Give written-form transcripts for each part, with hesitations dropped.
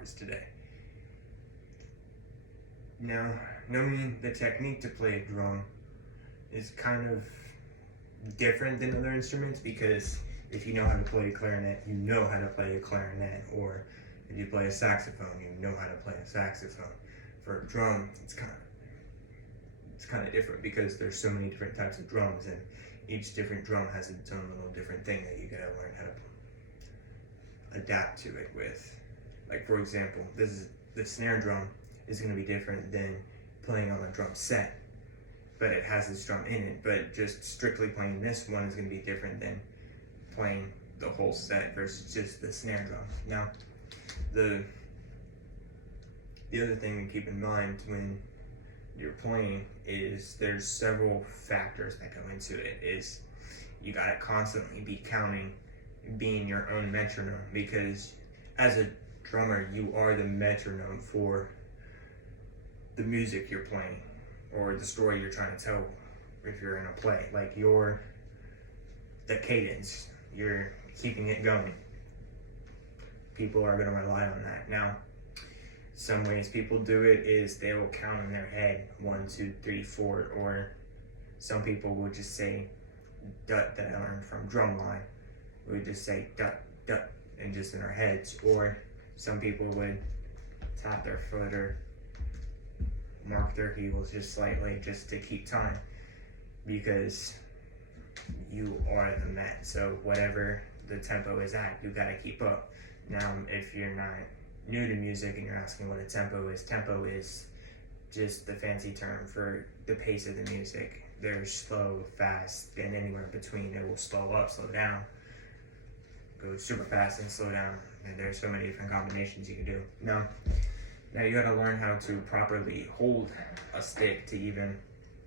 hours today. Now, knowing the technique to play a drum is kind of different than other instruments, because if you know how to play a clarinet, you know how to play a clarinet, or if you play a saxophone, you know how to play a saxophone. For a drum, it's kind of different, because there's so many different types of drums, and each different drum has its own little different thing that you gotta learn how to adapt to it with. Like, for example, the snare drum is going to be different than playing on a drum set, but it has this drum in it. But just strictly playing this one is going to be different than playing the whole set versus just the snare drum. Now, the other thing to keep in mind when you're playing is there's several factors that go into it. Is you got to constantly be counting, being your own metronome, because as a drummer, you are the metronome for the music you're playing, or the story you're trying to tell if you're in a play. Like, you're the cadence, you're keeping it going. People are going to rely on that. Now, some ways people do it is they will count in their head 1, 2, 3, 4, or some people will just say dut, that I learned from Drumline. We would just say dut, dut, and just in our heads. Or some people would tap their foot or mark their heels just slightly just to keep time, because you are the Met. So whatever the tempo is at, you gotta keep up. Now, if you're not new to music and you're asking what a tempo is just the fancy term for the pace of the music. There's slow, fast, and anywhere in between. It will slow up, slow down, go super fast and slow down, and there's so many different combinations you can do. Now you gotta learn how to properly hold a stick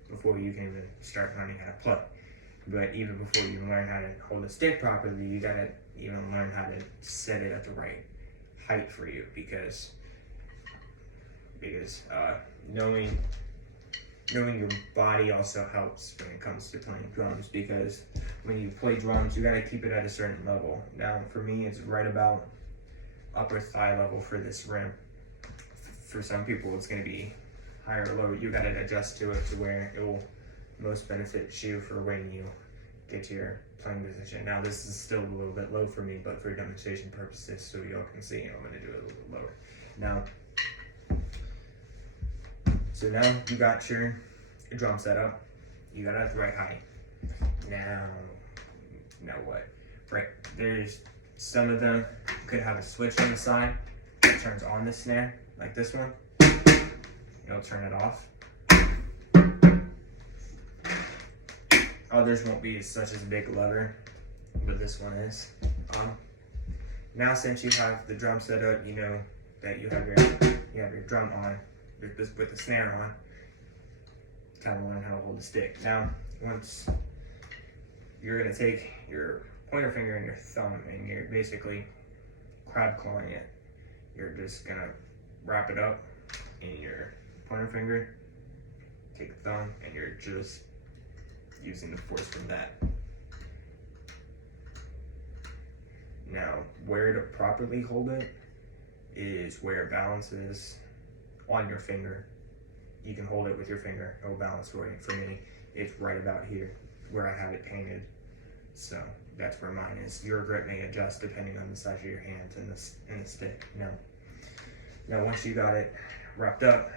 before you can even start learning how to play. But even before you learn how to hold a stick properly, you gotta even learn how to set it at the right height for you, because knowing your body also helps when it comes to playing drums, because when you play drums, you gotta keep it at a certain level. Now, for me, it's right about upper thigh level for this rim. For some people, it's gonna be higher or lower. You gotta adjust to it to where it will most benefit you for when you get to your playing position. Now, this is still a little bit low for me, but for demonstration purposes, so y'all can see, I'm gonna do it a little bit lower. So now you got your drum set up, you got it at the right height. Now what? Right, there's some of them could have a switch on the side that turns on the snare, like this one. It'll turn it off. Others won't be such as a big lever, but this one is. Now, since you have the drum set up, you know that you have your drum on with the snare on. Kind of learn how to hold the stick. Now, once you're gonna take your pointer finger and your thumb, and you're basically crab clawing it. You're just gonna wrap it up in your pointer finger, take the thumb, and you're just using the force from that. Now, where to properly hold it is where it balances on your finger. You can hold it with your finger, it will balance for you. For me, it's right about here where I have it painted. So that's where mine is. Your grip may adjust depending on the size of your hands and the stick. Now once you got it wrapped up,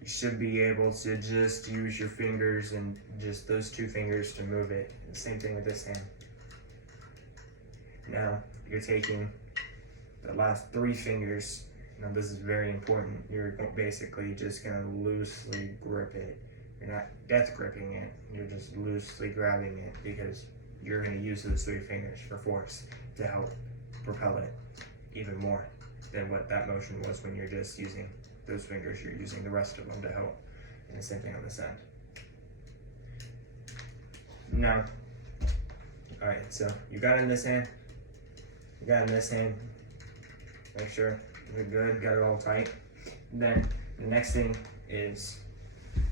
you should be able to just use your fingers and just those two fingers to move it. And same thing with this hand. Now you're taking the last three fingers. Now this is very important. You're basically just gonna loosely grip it. You're not death gripping it, you're just loosely grabbing it, because you're gonna use those three fingers for force to help propel it even more than what that motion was when you're just using those fingers. You're using the rest of them to help. And the same thing on this end. Now, all right, so you got it in this hand, you got it in this hand. Make sure you're good, got it all tight. And then the next thing is,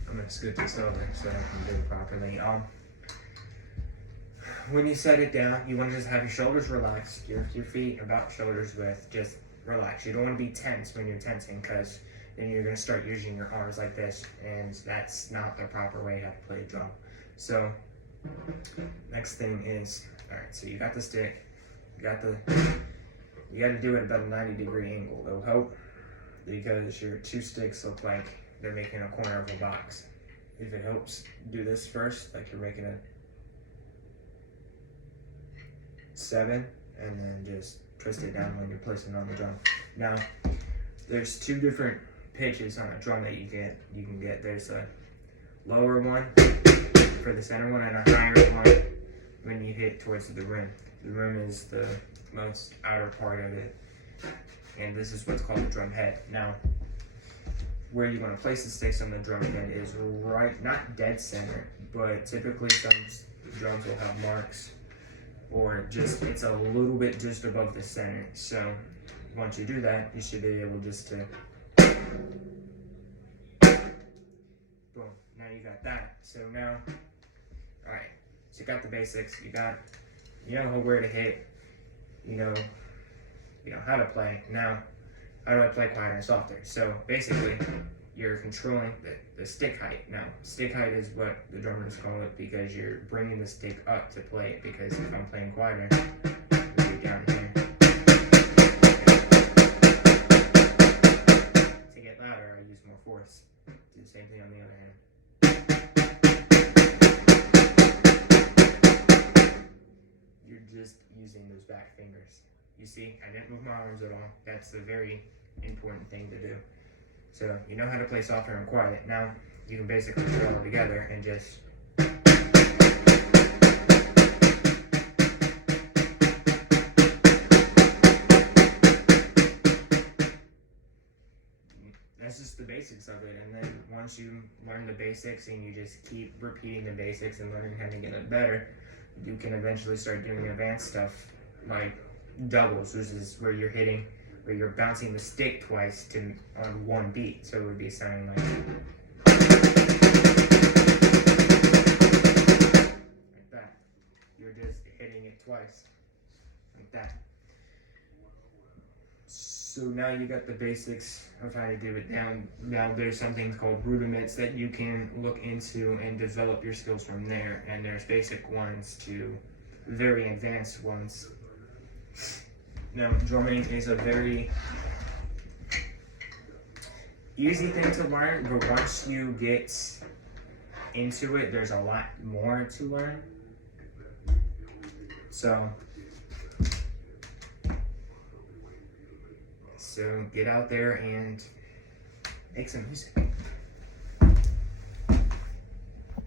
I'm gonna scoot this over so I can do it properly. When you set it down, you want to just have your shoulders relaxed, your feet about shoulders width, just relax. You don't want to be tense when you're tensing, because then you're going to start using your arms like this, and that's not the proper way how to play a drum. So next thing is, all right, so you got the stick, you got to do it about a 90-degree angle. It'll help because your two sticks look like they're making a corner of a box. If it helps, do this first, like you're making a 7, and then just twist it down when you're placing it on the drum. Now, there's 2 different pitches on a drum that you can get. There's a lower one for the center one, and a higher one when you hit towards the rim. The rim is the most outer part of it, and this is what's called the drum head. Now, where you want to place the sticks on the drum head is right, not dead center, but typically some drums will have marks, or just it's a little bit just above the center. So once you do that, you should be able just to boom. Now you got that. So now, all right. So you got the basics. You know where to hit. You know how to play. Now, how do I play quieter and softer? So basically, you're controlling the stick height. Now, stick height is what the drummers call it, because you're bringing the stick up to play it. Because if I'm playing quieter, it'll be down here. To get louder, I use more force. Do the same thing on the other hand. You're just using those back fingers. You see, I didn't move my arms at all. That's a very important thing to do. So you know how to play softer and quiet. Now you can basically put it all together and just that's just the basics of it. And then once you learn the basics and you just keep repeating the basics and learning how to get it better, you can eventually start doing advanced stuff like doubles, which is where you're bouncing the stick twice on one beat. So it would be sounding like that. You're just hitting it twice, like that. So now you got the basics of how to do it. Now there's something called rudiments that you can look into and develop your skills from there. And there's basic ones to very advanced ones. Now, drumming is a very easy thing to learn, but once you get into it, there's a lot more to learn. So get out there and make some music.